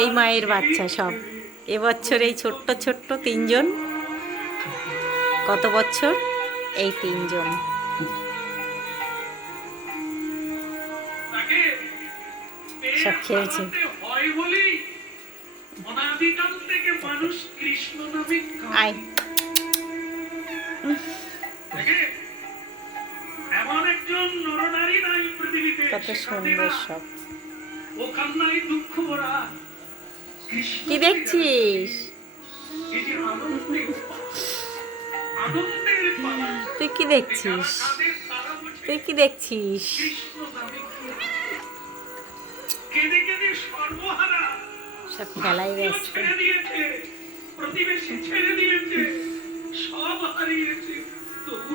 এই মায়ের বাচ্চা সব এবছর এই ছোট্ট ছোট্ট তিনজন। কত বছর? এই তিনজন। সব খেলছে। আয় কত সুন্দর সব। কি দেখছিস? তুই কি দেখছিস? তুই কি দেখছিস? সব খেলাই ব্যস্ত। প্রতিবেশী ছেড়ে দিয়েছে, সব হারিয়েছে, তবু